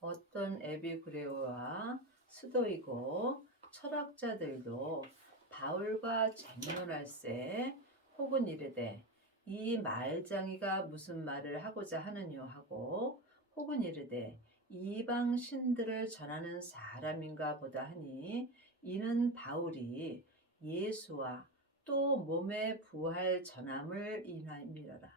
어떤 에비그레오와 스도이고 철학자들도 바울과 쟁론할세 혹은 이르되 이 말장이가 무슨 말을 하고자 하느뇨 하고 혹은 이르되 이방 신들을 전하는 사람인가 보다 하니 이는 바울이 예수와 또 몸의 부활 전함을 인함이러라.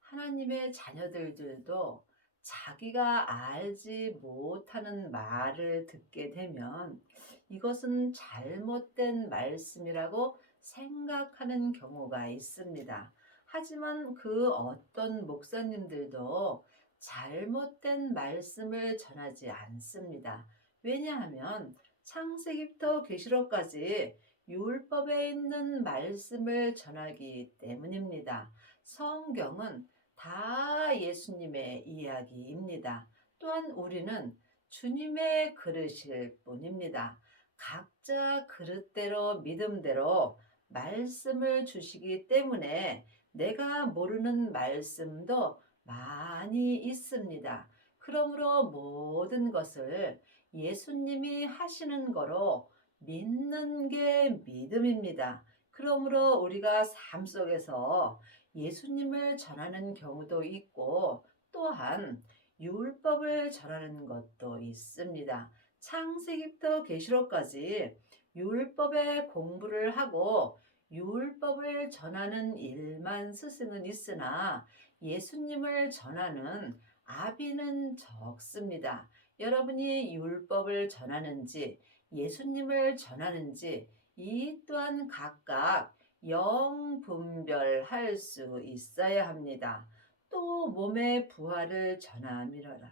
하나님의 자녀들도 자기가 알지 못하는 말을 듣게 되면 이것은 잘못된 말씀이라고 생각하는 경우가 있습니다. 하지만 그 어떤 목사님들도 잘못된 말씀을 전하지 않습니다. 왜냐하면 창세기부터 계시록까지 율법에 있는 말씀을 전하기 때문입니다. 성경은 다 예수님의 이야기입니다. 또한 우리는 주님의 그릇일 뿐입니다. 각자 그릇대로 믿음대로 말씀을 주시기 때문에 내가 모르는 말씀도 많이 있습니다. 그러므로 모든 것을 예수님이 하시는 거로 믿는 게 믿음입니다. 그러므로 우리가 삶 속에서 예수님을 전하는 경우도 있고 또한 율법을 전하는 것도 있습니다. 창세기부터 계시록까지 율법의 공부를 하고 율법을 전하는 일만 스승은 있으나 예수님을 전하는 아비는 적습니다. 여러분이 율법을 전하는지 예수님을 전하는지 이 또한 각각 영분별할 수 있어야 합니다. 또 몸의 부활을 전함이러라.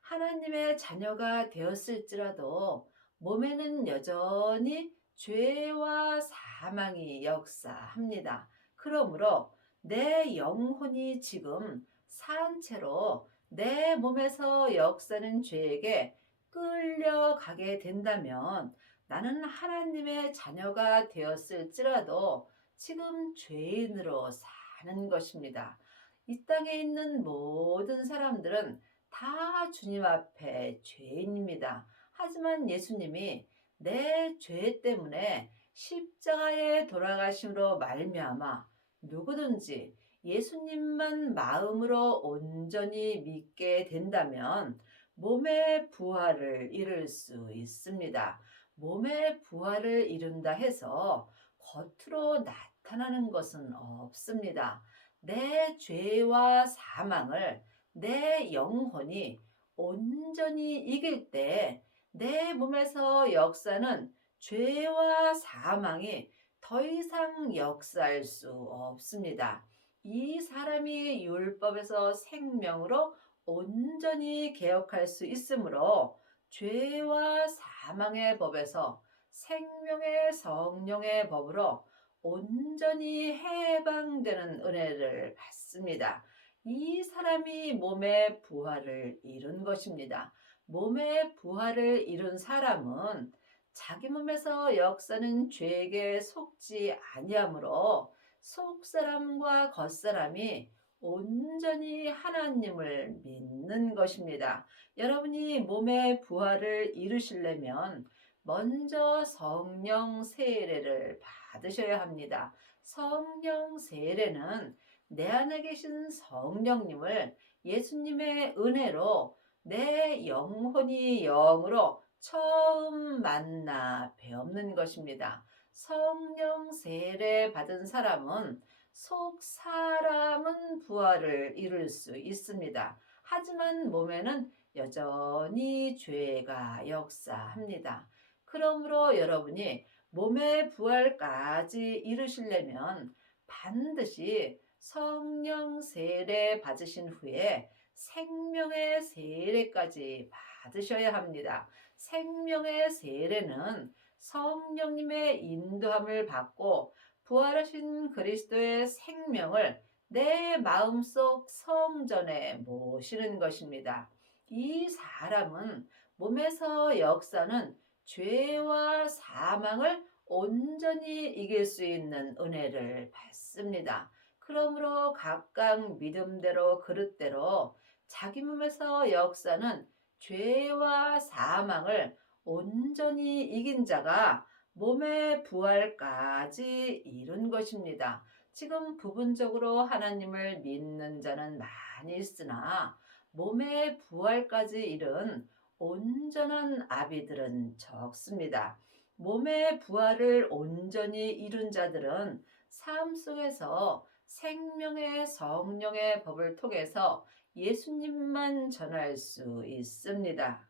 하나님의 자녀가 되었을지라도 몸에는 여전히 죄와 사망이 역사합니다. 그러므로 내 영혼이 지금 산 채로 내 몸에서 역사는 죄에게 끌려가게 된다면 나는 하나님의 자녀가 되었을지라도 지금 죄인으로 사는 것입니다. 이 땅에 있는 모든 사람들은 다 주님 앞에 죄인입니다. 하지만 예수님이 내 죄 때문에 십자가에 돌아가심으로 말미암아 누구든지 예수님만 마음으로 온전히 믿게 된다면 몸의 부활을 이룰 수 있습니다. 몸의 부활을 이룬다 해서 겉으로 나타나는 것은 없습니다. 내 죄와 사망을 내 영혼이 온전히 이길 때 내 몸에서 역사는 죄와 사망이 더 이상 역사할 수 없습니다. 이 사람이 율법에서 생명으로 온전히 개혁할 수 있으므로 죄와 사망의 법에서 생명의 성령의 법으로 온전히 해방되는 은혜를 받습니다. 이 사람이 몸의 부활을 이룬 것입니다. 몸의 부활을 이룬 사람은 자기 몸에서 역사는 죄에게 속지 아니하므로 속사람과 겉사람이 온전히 하나님을 믿는 것입니다. 여러분이 몸의 부활을 이루시려면 먼저 성령 세례를 받으셔야 합니다. 성령 세례는 내 안에 계신 성령님을 예수님의 은혜로 내 영혼이 영으로 처음 만나 배우는 것입니다. 성령 세례 받은 사람은 속 사람은 부활을 이룰 수 있습니다. 하지만 몸에는 여전히 죄가 역사합니다. 그러므로 여러분이 몸의 부활까지 이루시려면 반드시 성령 세례 받으신 후에 생명의 세례까지 받으셔야 합니다. 생명의 세례는 성령님의 인도함을 받고 부활하신 그리스도의 생명을 내 마음속 성전에 모시는 것입니다. 이 사람은 몸에서 역사는 죄와 사망을 온전히 이길 수 있는 은혜를 받습니다. 그러므로 각각 믿음대로 그릇대로 자기 몸에서 역사는 죄와 사망을 온전히 이긴 자가 몸의 부활까지 이룬 것입니다. 지금 부분적으로 하나님을 믿는 자는 많이 있으나 몸의 부활까지 이룬 온전한 아비들은 적습니다. 몸의 부활을 온전히 이룬 자들은 삶 속에서 생명의 성령의 법을 통해서 예수님만 전할 수 있습니다.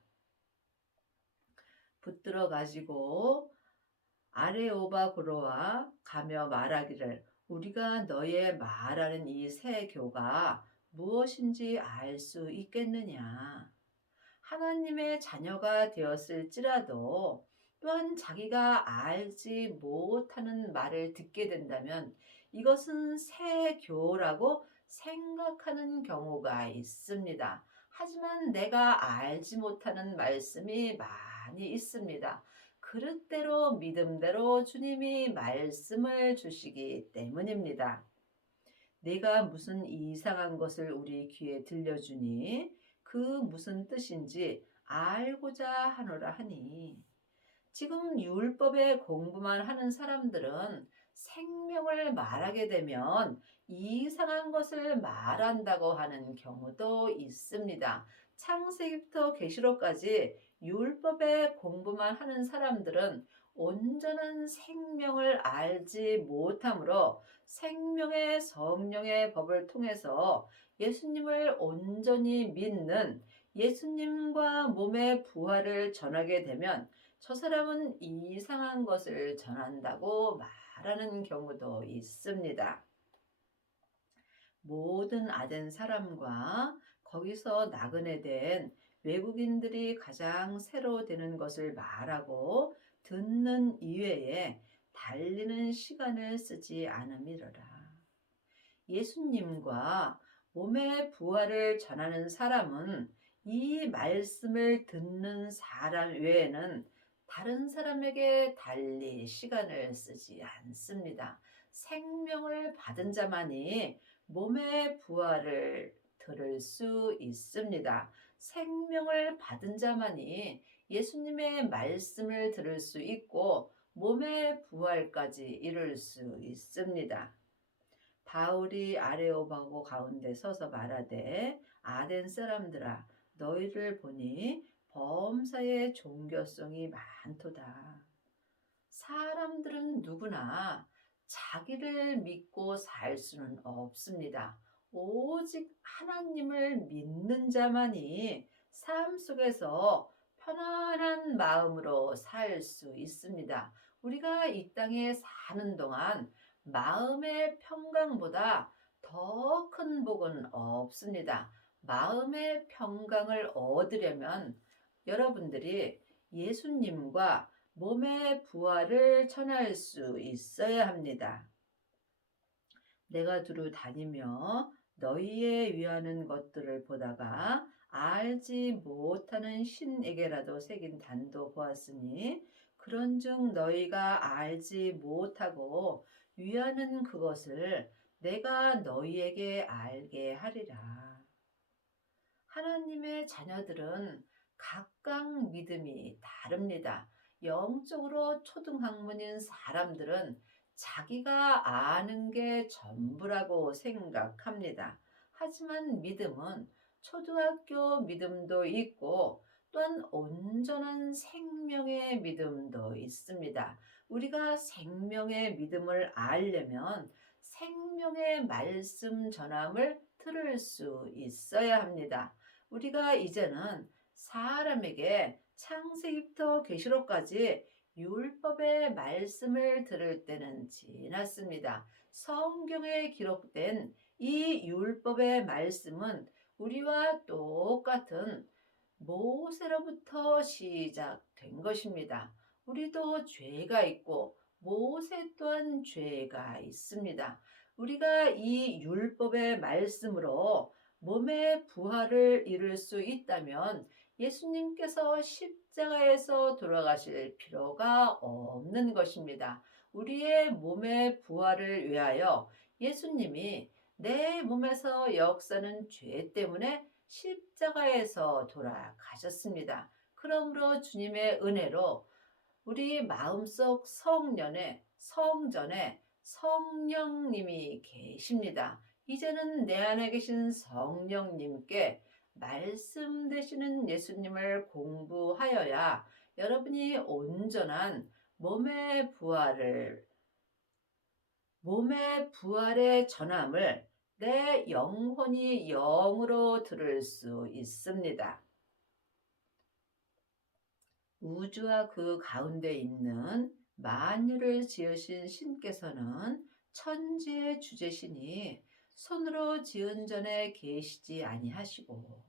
붙들어 가지고 아레오바고로와 가며 말하기를 우리가 너의 말하는 이 새 교가 무엇인지 알 수 있겠느냐. 하나님의 자녀가 되었을지라도 또한 자기가 알지 못하는 말을 듣게 된다면 이것은 새 교라고 생각하는 경우가 있습니다. 하지만 내가 알지 못하는 말씀이 많이 있습니다. 그릇대로 믿음대로 주님이 말씀을 주시기 때문입니다. 내가 무슨 이상한 것을 우리 귀에 들려주니 그 무슨 뜻인지 알고자 하노라 하니 지금 율법의 공부만 하는 사람들은 생명을 말하게 되면 이상한 것을 말한다고 하는 경우도 있습니다. 창세기부터 계시록까지 율법의 공부만 하는 사람들은 온전한 생명을 알지 못하므로 생명의 성령의 법을 통해서 예수님을 온전히 믿는 예수님과 몸의 부활을 전하게 되면 저 사람은 이상한 것을 전한다고 말하는 경우도 있습니다. 모든 아덴 사람과 거기서 나그네 된 외국인들이 가장 새로 되는 것을 말하고 듣는 이외에 달리는 시간을 쓰지 않음이로라. 예수님과 몸의 부활을 전하는 사람은 이 말씀을 듣는 사람 외에는 다른 사람에게 달리 시간을 쓰지 않습니다. 생명을 받은 자만이 몸의 부활을 들을 수 있습니다. 생명을 받은 자만이 예수님의 말씀을 들을 수 있고 몸의 부활까지 이룰 수 있습니다. 바울이 아레오바고 가운데 서서 말하되 아덴 사람들아 너희를 보니 범사에 종교성이 많도다. 사람들은 누구나 자기를 믿고 살 수는 없습니다. 오직 하나님을 믿는 자만이 삶 속에서 편안한 마음으로 살 수 있습니다. 우리가 이 땅에 사는 동안 마음의 평강보다 더 큰 복은 없습니다. 마음의 평강을 얻으려면 여러분들이 예수님과 몸의 부활을 전할 수 있어야 합니다. 내가 두루 다니며 너희에 위하는 것들을 보다가 알지 못하는 신에게라도 새긴 단도 보았으니 그런즉 너희가 알지 못하고 위하는 그것을 내가 너희에게 알게 하리라. 하나님의 자녀들은 각각 믿음이 다릅니다. 영적으로 초등학문인 사람들은 자기가 아는 게 전부라고 생각합니다. 하지만 믿음은 초등학교 믿음도 있고 또한 온전한 생명의 믿음도 있습니다. 우리가 생명의 믿음을 알려면 생명의 말씀 전함을 들을 수 있어야 합니다. 우리가 이제는 사람에게 창세기부터 계시록까지 율법의 말씀을 들을 때는 지났습니다. 성경에 기록된 이 율법의 말씀은 우리와 똑같은 모세로부터 시작된 것입니다. 우리도 죄가 있고 모세 또한 죄가 있습니다. 우리가 이 율법의 말씀으로 몸의 부활을 이룰 수 있다면 예수님께서 십자가에서 돌아가실 필요가 없는 것입니다. 우리의 몸의 부활을 위하여 예수님이 내 몸에서 역사는 죄 때문에 십자가에서 돌아가셨습니다. 그러므로 주님의 은혜로 우리 마음속 성전에 성령님이 계십니다. 이제는 내 안에 계신 성령님께 말씀 되시는 예수님을 공부하여야 여러분이 온전한 몸의 부활을 몸의 부활의 전함을 내 영혼이 영으로 들을 수 있습니다. 우주와 그 가운데 있는 만유를 지으신 신께서는 천지의 주제시니 손으로 지은 전에 계시지 아니하시고,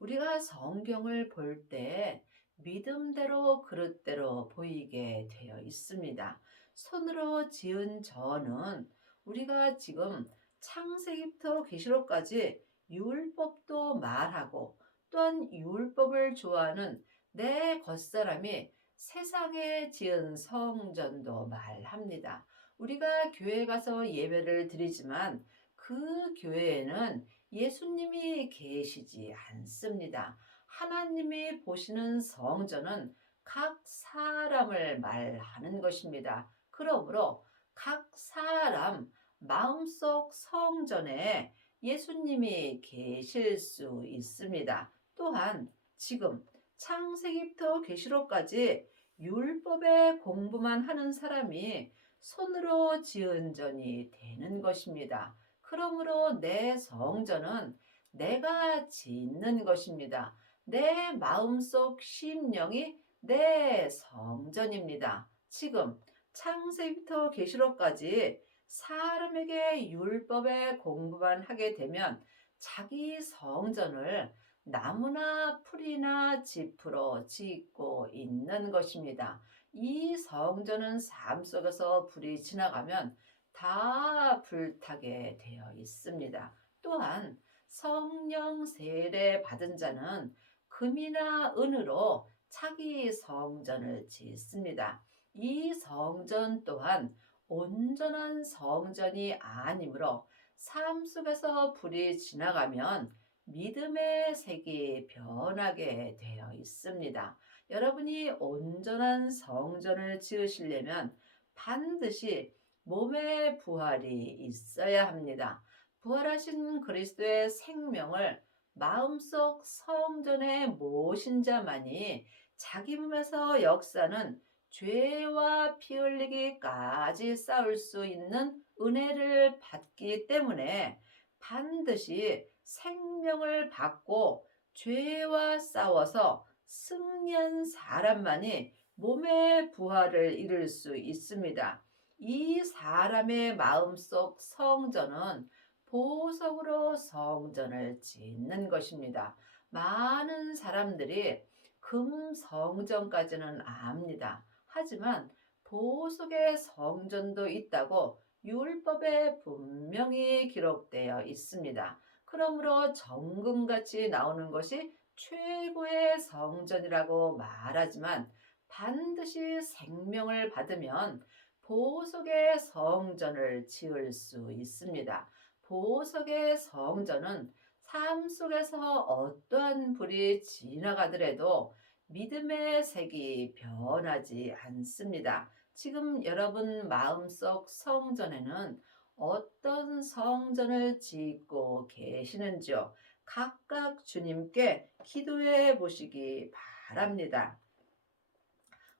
우리가 성경을 볼 때 믿음대로 그릇대로 보이게 되어 있습니다. 손으로 지은 저는 우리가 지금 창세기부터 계시록까지 율법도 말하고 또한 율법을 좋아하는 내 겉사람이 세상에 지은 성전도 말합니다. 우리가 교회 가서 예배를 드리지만 그 교회에는 예수님이 계시지 않습니다. 하나님이 보시는 성전은 각 사람을 말하는 것입니다. 그러므로 각 사람 마음속 성전에 예수님이 계실 수 있습니다. 또한 지금 창세기부터 계시록까지 율법의 공부만 하는 사람이 손으로 지은 전이 되는 것입니다. 그러므로 내 성전은 내가 짓는 것입니다. 내 마음속 심령이 내 성전입니다. 지금 창세기부터 계시록까지 사람에게 율법의 공부만 하게 되면 자기 성전을 나무나 풀이나 짚으로 짓고 있는 것입니다. 이 성전은 삶 속에서 불이 지나가면 다 불타게 되어 있습니다. 또한 성령 세례 받은 자는 금이나 은으로 자기 성전을 짓습니다. 이 성전 또한 온전한 성전이 아니므로 삶 속에서 불이 지나가면 믿음의 색이 변하게 되어 있습니다. 여러분이 온전한 성전을 지으시려면 반드시 몸의 부활이 있어야 합니다. 부활하신 그리스도의 생명을 마음속 성전에 모신 자만이 자기 몸에서 역사는 죄와 피 흘리기까지 싸울 수 있는 은혜를 받기 때문에 반드시 생명을 받고 죄와 싸워서 승리한 사람만이 몸의 부활을 이룰 수 있습니다. 이 사람의 마음속 성전은 보석으로 성전을 짓는 것입니다. 많은 사람들이 금 성전까지는 압니다. 하지만 보석의 성전도 있다고 율법에 분명히 기록되어 있습니다. 그러므로 정금같이 나오는 것이 최고의 성전이라고 말하지만 반드시 생명을 받으면 보석의 성전을 지을 수 있습니다. 보석의 성전은 삶 속에서 어떠한 불이 지나가더라도 믿음의 색이 변하지 않습니다. 지금 여러분 마음속 성전에는 어떤 성전을 짓고 계시는지요? 각각 주님께 기도해 보시기 바랍니다.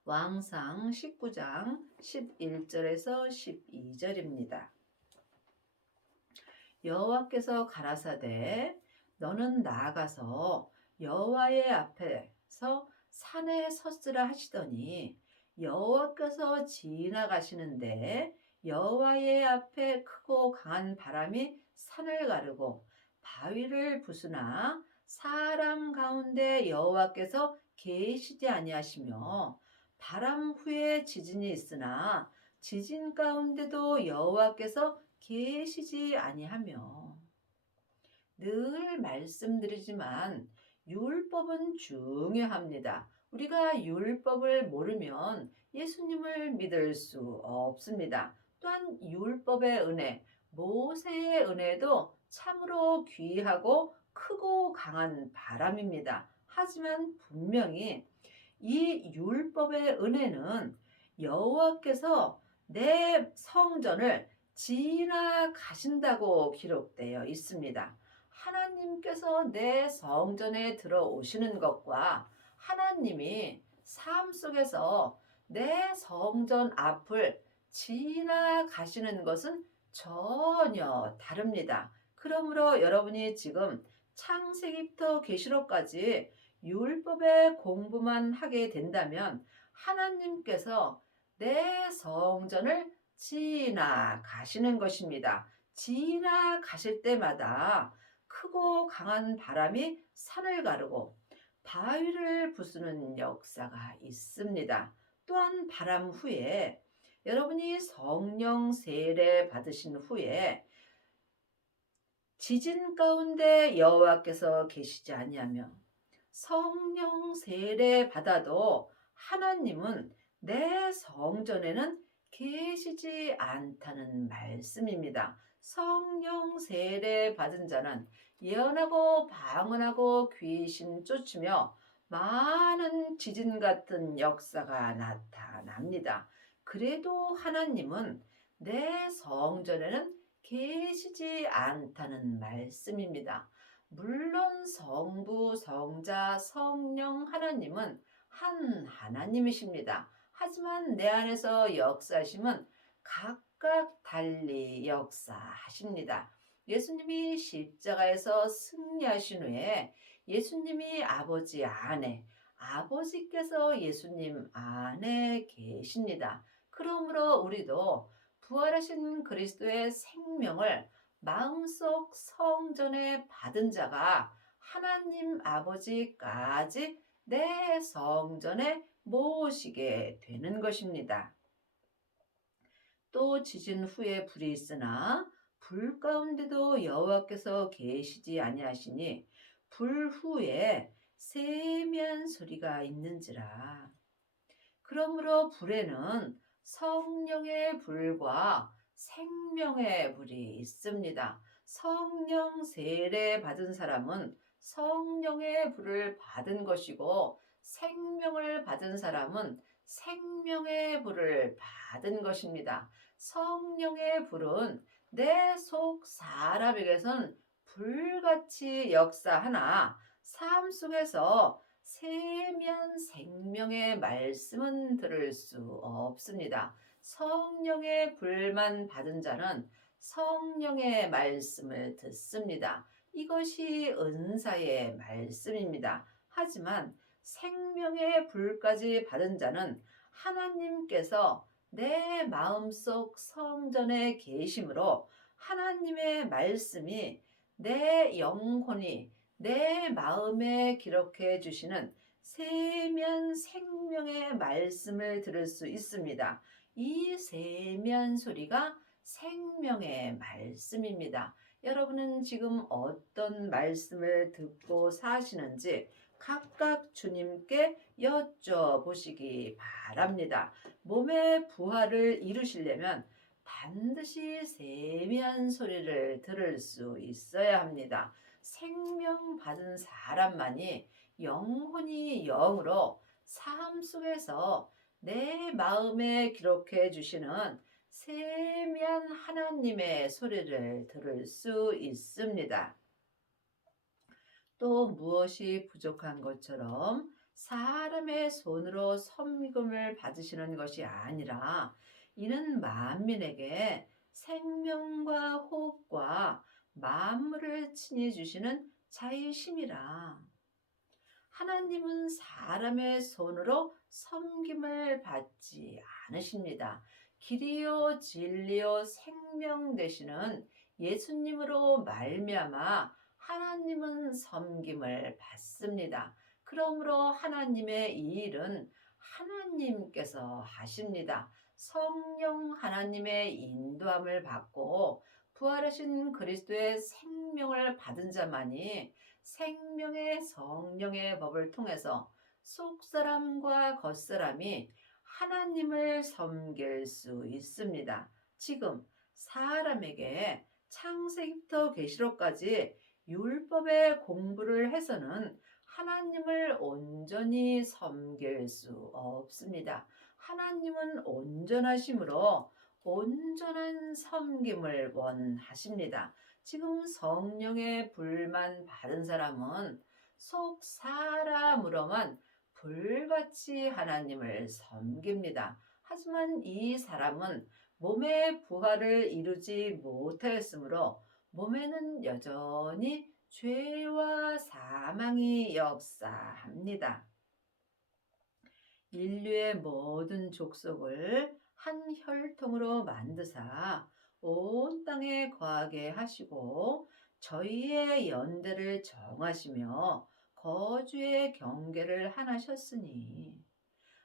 왕상 19장 11절에서 12절입니다. 여호와께서 가라사대 너는 나아가서 여호와의 앞에서 산에 섰으라 하시더니 여호와께서 지나가시는데 여호와의 앞에 크고 강한 바람이 산을 가르고 바위를 부수나 사람 가운데 여호와께서 계시지 아니하시며 바람 후에 지진이 있으나 지진 가운데도 여호와께서 계시지 아니하며. 늘 말씀드리지만 율법은 중요합니다. 우리가 율법을 모르면 예수님을 믿을 수 없습니다. 또한 율법의 은혜, 모세의 은혜도 참으로 귀하고 크고 강한 바람입니다. 하지만 분명히 이 율법의 은혜는 여호와께서 내 성전을 지나가신다고 기록되어 있습니다. 하나님께서 내 성전에 들어오시는 것과 하나님이 삶 속에서 내 성전 앞을 지나가시는 것은 전혀 다릅니다. 그러므로 여러분이 지금 창세기부터 계시록까지 율법의 공부만 하게 된다면 하나님께서 내 성전을 지나가시는 것입니다. 지나가실 때마다 크고 강한 바람이 산을 가르고 바위를 부수는 역사가 있습니다. 또한 바람 후에 여러분이 성령 세례 받으신 후에 지진 가운데 여호와께서 계시지 아니하며 성령 세례 받아도 하나님은 내 성전에는 계시지 않다는 말씀입니다. 성령 세례 받은 자는 예언하고 방언하고 귀신 쫓으며 많은 지진 같은 역사가 나타납니다. 그래도 하나님은 내 성전에는 계시지 않다는 말씀입니다. 물론 성부, 성자, 성령 하나님은 한 하나님이십니다. 하지만 내 안에서 역사하심은 각각 달리 역사하십니다. 예수님이 십자가에서 승리하신 후에 예수님이 아버지 안에, 아버지께서 예수님 안에 계십니다. 그러므로 우리도 부활하신 그리스도의 생명을 마음속 성전에 받은 자가 하나님 아버지까지 내 성전에 모시게 되는 것입니다. 또 지진 후에 불이 있으나 불 가운데도 여호와께서 계시지 아니하시니 불 후에 세미한 소리가 있는지라. 그러므로 불에는 성령의 불과 생명의 불이 있습니다. 성령 세례 받은 사람은 성령의 불을 받은 것이고 생명을 받은 사람은 생명의 불을 받은 것입니다. 성령의 불은 내 속 사람에게선 불같이 역사하나 삶 속에서 세미한 생명의 말씀은 들을 수 없습니다. 성령의 불만 받은 자는 성령의 말씀을 듣습니다. 이것이 은사의 말씀입니다. 하지만 생명의 불까지 받은 자는 하나님께서 내 마음속 성전에 계심으로 하나님의 말씀이 내 영혼이 내 마음에 기록해 주시는 세미한 생명의 말씀을 들을 수 있습니다. 이 세미한 소리가 생명의 말씀입니다. 여러분은 지금 어떤 말씀을 듣고 사시는지 각각 주님께 여쭤보시기 바랍니다. 몸의 부활을 이루시려면 반드시 세미한 소리를 들을 수 있어야 합니다. 생명 받은 사람만이 영혼이 영으로 삶 속에서 내 마음에 기록해 주시는 세미한 하나님의 소리를 들을 수 있습니다. 또 무엇이 부족한 것처럼 사람의 손으로 섬김을 받으시는 것이 아니라 이는 만민에게 생명과 호흡과 만물을 친히 주시는 자의심이라. 하나님은 사람의 손으로 섬김을 받지 않으십니다. 길이요 진리요 생명 되시는 예수님으로 말미암아 하나님은 섬김을 받습니다. 그러므로 하나님의 이 일은 하나님께서 하십니다. 성령 하나님의 인도함을 받고 부활하신 그리스도의 생명을 받은 자만이 생명의 성령의 법을 통해서 속사람과 겉사람이 하나님을 섬길 수 있습니다. 지금 사람에게 창세기부터 계시록까지 율법의 공부를 해서는 하나님을 온전히 섬길 수 없습니다. 하나님은 온전하심으로 온전한 섬김을 원하십니다. 지금 성령의 불만 받은 사람은 속 사람으로만 불같이 하나님을 섬깁니다. 하지만 이 사람은 몸의 부활을 이루지 못하였으므로 몸에는 여전히 죄와 사망이 역사합니다. 인류의 모든 족속을 한 혈통으로 만드사 온 땅에 거하게 하시고 저희의 연대를 정하시며 거주의 경계를 하나셨으니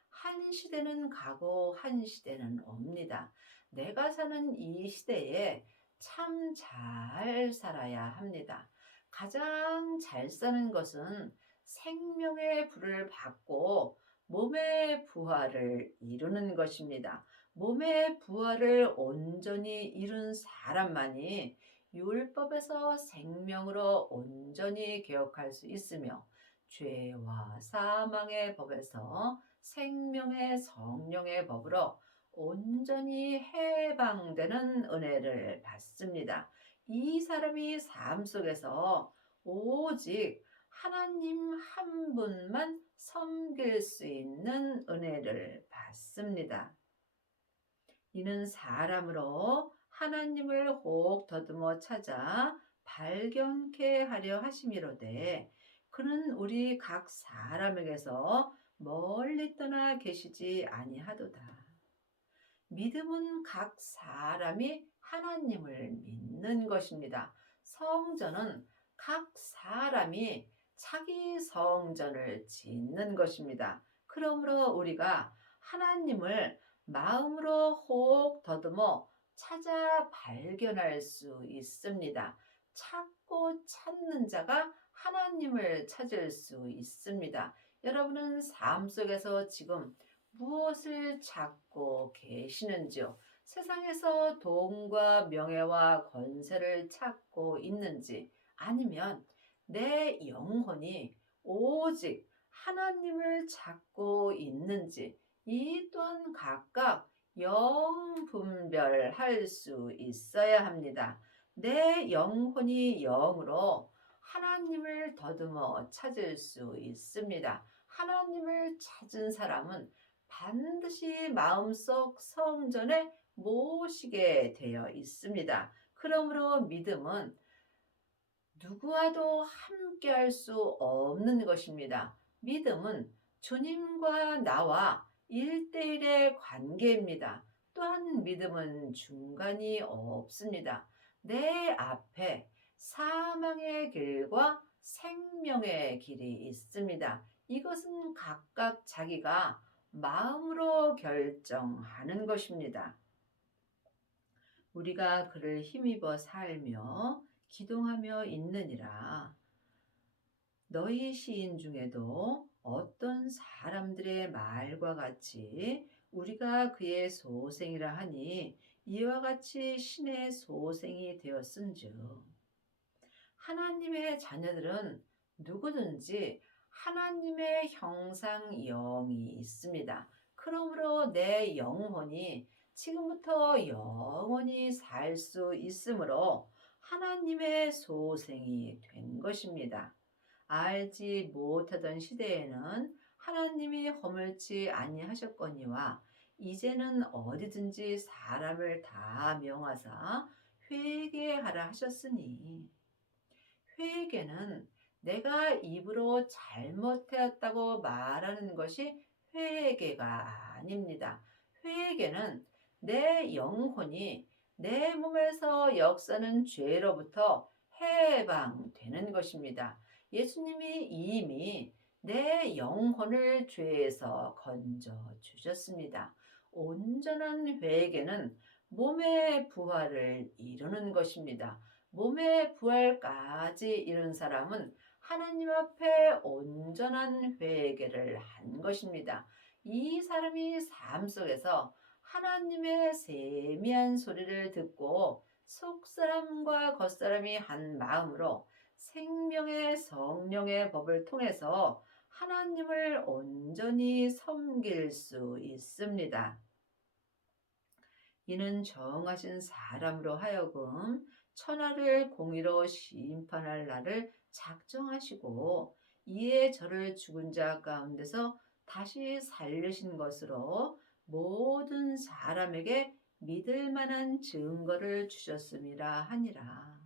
한 시대는 가고 한 시대는 옵니다. 내가 사는 이 시대에 참 잘 살아야 합니다. 가장 잘 사는 것은 생명의 불을 받고 몸의 부활을 이루는 것입니다. 몸의 부활을 온전히 이룬 사람만이 율법에서 생명으로 온전히 개혁할 수 있으며 죄와 사망의 법에서 생명의 성령의 법으로 온전히 해방되는 은혜를 받습니다. 이 사람이 삶 속에서 오직 하나님 한 분만 섬길 수 있는 은혜를 받습니다. 이는 사람으로 하나님을 혹 더듬어 찾아 발견케 하려 하심이로되 그는 우리 각 사람에게서 멀리 떠나 계시지 아니하도다. 믿음은 각 사람이 하나님을 믿는 것입니다. 성전은 각 사람이 자기 성전을 짓는 것입니다. 그러므로 우리가 하나님을 마음으로 혹 더듬어 찾아 발견할 수 있습니다. 찾고 찾는 자가 하나님을 찾을 수 있습니다. 여러분은 삶 속에서 지금 무엇을 찾고 계시는지요? 세상에서 돈과 명예와 권세를 찾고 있는지 아니면 내 영혼이 오직 하나님을 찾고 있는지 이 또한 각각 영분별할 수 있어야 합니다. 내 영혼이 영으로 하나님을 더듬어 찾을 수 있습니다. 하나님을 찾은 사람은 반드시 마음속 성전에 모시게 되어 있습니다. 그러므로 믿음은 누구와도 함께할 수 없는 것입니다. 믿음은 주님과 나와 1대1의 관계입니다. 또한 믿음은 중간이 없습니다. 내 앞에 사망의 길과 생명의 길이 있습니다. 이것은 각각 자기가 마음으로 결정하는 것입니다. 우리가 그를 힘입어 살며 기동하며 있느니라. 너희 시인 중에도 어떤 사람들의 말과 같이 우리가 그의 소생이라 하니 이와 같이 신의 소생이 되었은즉 하나님의 자녀들은 누구든지 하나님의 형상 영이 있습니다. 그러므로 내 영혼이 지금부터 영원히 살 수 있으므로 하나님의 소생이 된 것입니다. 알지 못하던 시대에는 하나님이 허물지 아니하셨거니와 이제는 어디든지 사람을 다 명하사 회개하라 하셨으니 회개는 내가 입으로 잘못되었다고 말하는 것이 회개가 아닙니다. 회개는 내 영혼이 내 몸에서 역사는 죄로부터 해방되는 것입니다. 예수님이 이미 내 영혼을 죄에서 건져 주셨습니다. 온전한 회개는 몸의 부활을 이루는 것입니다. 몸의 부활까지 이룬 사람은 하나님 앞에 온전한 회개를 한 것입니다. 이 사람이 삶 속에서 하나님의 세미한 소리를 듣고 속사람과 겉사람이 한 마음으로 생명의 성령의 법을 통해서 하나님을 온전히 섬길 수 있습니다. 이는 정하신 사람으로 하여금 천하를 공의로 심판할 날을 작정하시고 이에 저를 죽은 자 가운데서 다시 살리신 것으로 모든 사람에게 믿을 만한 증거를 주셨음이라 하니라.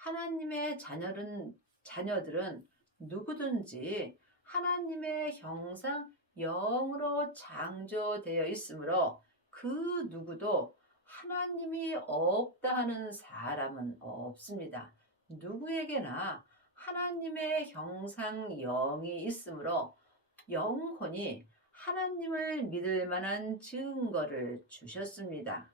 하나님의 자녀들은 누구든지 하나님의 형상 영으로 창조되어 있으므로 그 누구도 하나님이 없다 하는 사람은 없습니다. 누구에게나 하나님의 형상 영이 있으므로 영혼이 하나님을 믿을 만한 증거를 주셨습니다.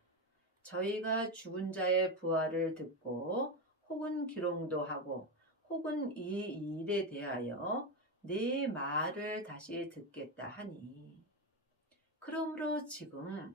저희가 죽은 자의 부활을 듣고 혹은 기롱도 하고 혹은 이 일에 대하여 내 말을 다시 듣겠다 하니 그러므로 지금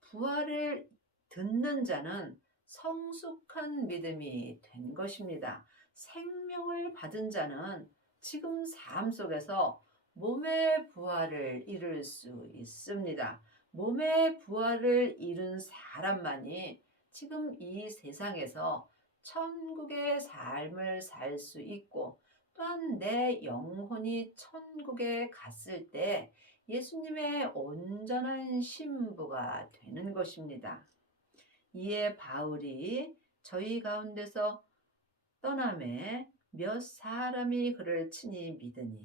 부활을 듣는 자는 성숙한 믿음이 된 것입니다. 생명을 받은 자는 지금 삶 속에서 몸의 부활을 이룰 수 있습니다. 몸의 부활을 이룬 사람만이 지금 이 세상에서 천국의 삶을 살 수 있고 또한 내 영혼이 천국에 갔을 때 예수님의 온전한 신부가 되는 것입니다. 이에 바울이 저희 가운데서 떠남에 몇 사람이 그를 친히 믿으니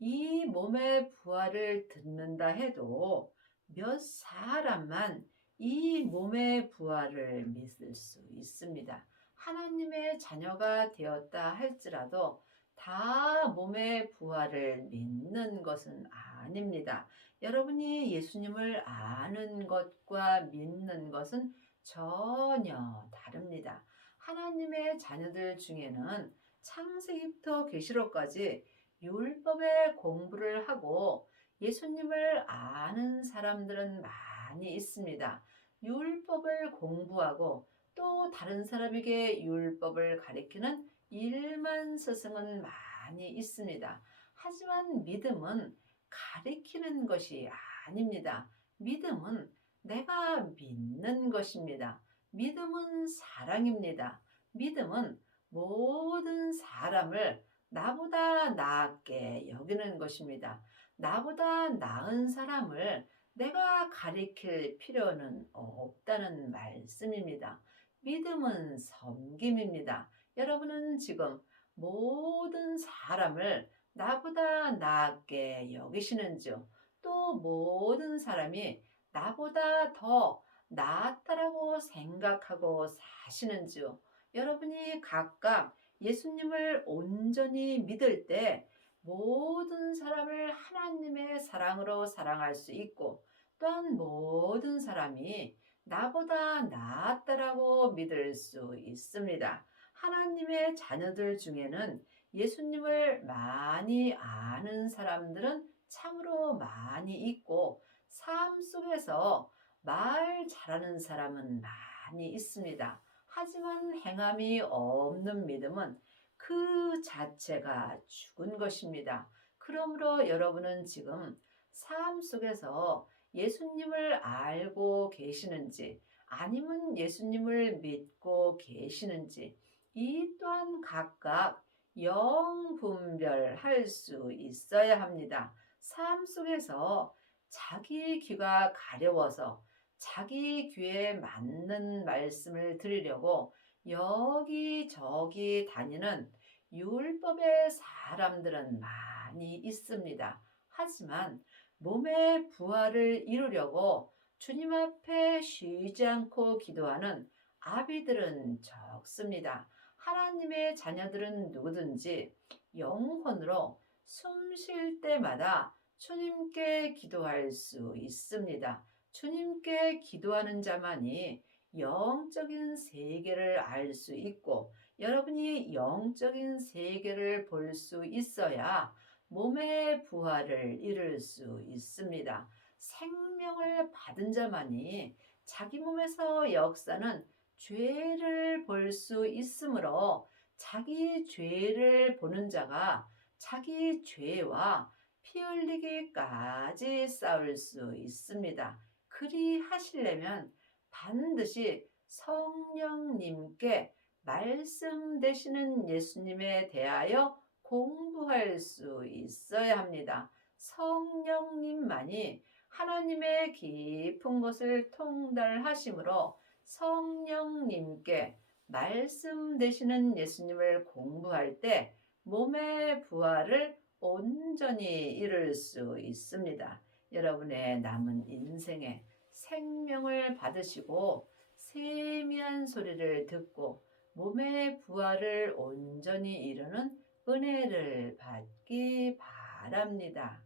이 몸의 부활을 듣는다 해도 몇 사람만 이 몸의 부활을 믿을 수 있습니다. 하나님의 자녀가 되었다 할지라도 다 몸의 부활을 믿는 것은 아닙니다. 여러분이 예수님을 아는 것과 믿는 것은 전혀 다릅니다. 하나님의 자녀들 중에는 창세기부터 계시록까지 율법의 공부를 하고 예수님을 아는 사람들은 많이 있습니다. 율법을 공부하고 또 다른 사람에게 율법을 가리키는 일만 스승은 많이 있습니다. 하지만 믿음은 가리키는 것이 아닙니다. 믿음은 내가 믿는 것입니다. 믿음은 사랑입니다. 믿음은 모든 사람을 나보다 낫게 여기는 것입니다. 나보다 나은 사람을 내가 가리킬 필요는 없다는 말씀입니다. 믿음은 섬김입니다. 여러분은 지금 모든 사람을 나보다 낫게 여기시는지요? 또 모든 사람이 나보다 더 낫다라고 생각하고 사시는지요? 여러분이 각각 예수님을 온전히 믿을 때 모든 사람을 하나님의 사랑으로 사랑할 수 있고 또한 모든 사람이 나보다 낫다라고 믿을 수 있습니다. 하나님의 자녀들 중에는 예수님을 많이 아는 사람들은 참으로 많이 있고 삶 속에서 말 잘하는 사람은 많이 있습니다. 하지만 행함이 없는 믿음은 그 자체가 죽은 것입니다. 그러므로 여러분은 지금 삶 속에서 예수님을 알고 계시는지 아니면 예수님을 믿고 계시는지 이 또한 각각 영분별할 수 있어야 합니다. 삶 속에서 자기 귀가 가려워서 자기 귀에 맞는 말씀을 들으려고 여기저기 다니는 율법의 사람들은 많이 있습니다. 하지만 몸의 부활을 이루려고 주님 앞에 쉬지 않고 기도하는 아비들은 적습니다. 하나님의 자녀들은 누구든지 영혼으로 숨 쉴 때마다 주님께 기도할 수 있습니다. 주님께 기도하는 자만이 영적인 세계를 알 수 있고 여러분이 영적인 세계를 볼 수 있어야 몸의 부활을 이룰 수 있습니다. 생명을 받은 자만이 자기 몸에서 역사는 죄를 볼 수 있으므로 자기 죄를 보는 자가 자기 죄와 피 흘리기까지 싸울 수 있습니다. 그리 하시려면 반드시 성령님께 말씀 되시는 예수님에 대하여 공부할 수 있어야 합니다. 성령님만이 하나님의 깊은 것을 통달하심으로 성령님께 말씀 되시는 예수님을 공부할 때 몸의 부활을 온전히 이룰 수 있습니다. 여러분의 남은 인생에 생명을 받으시고 세미한 소리를 듣고 몸의 부활을 온전히 이루는 은혜를 받기 바랍니다.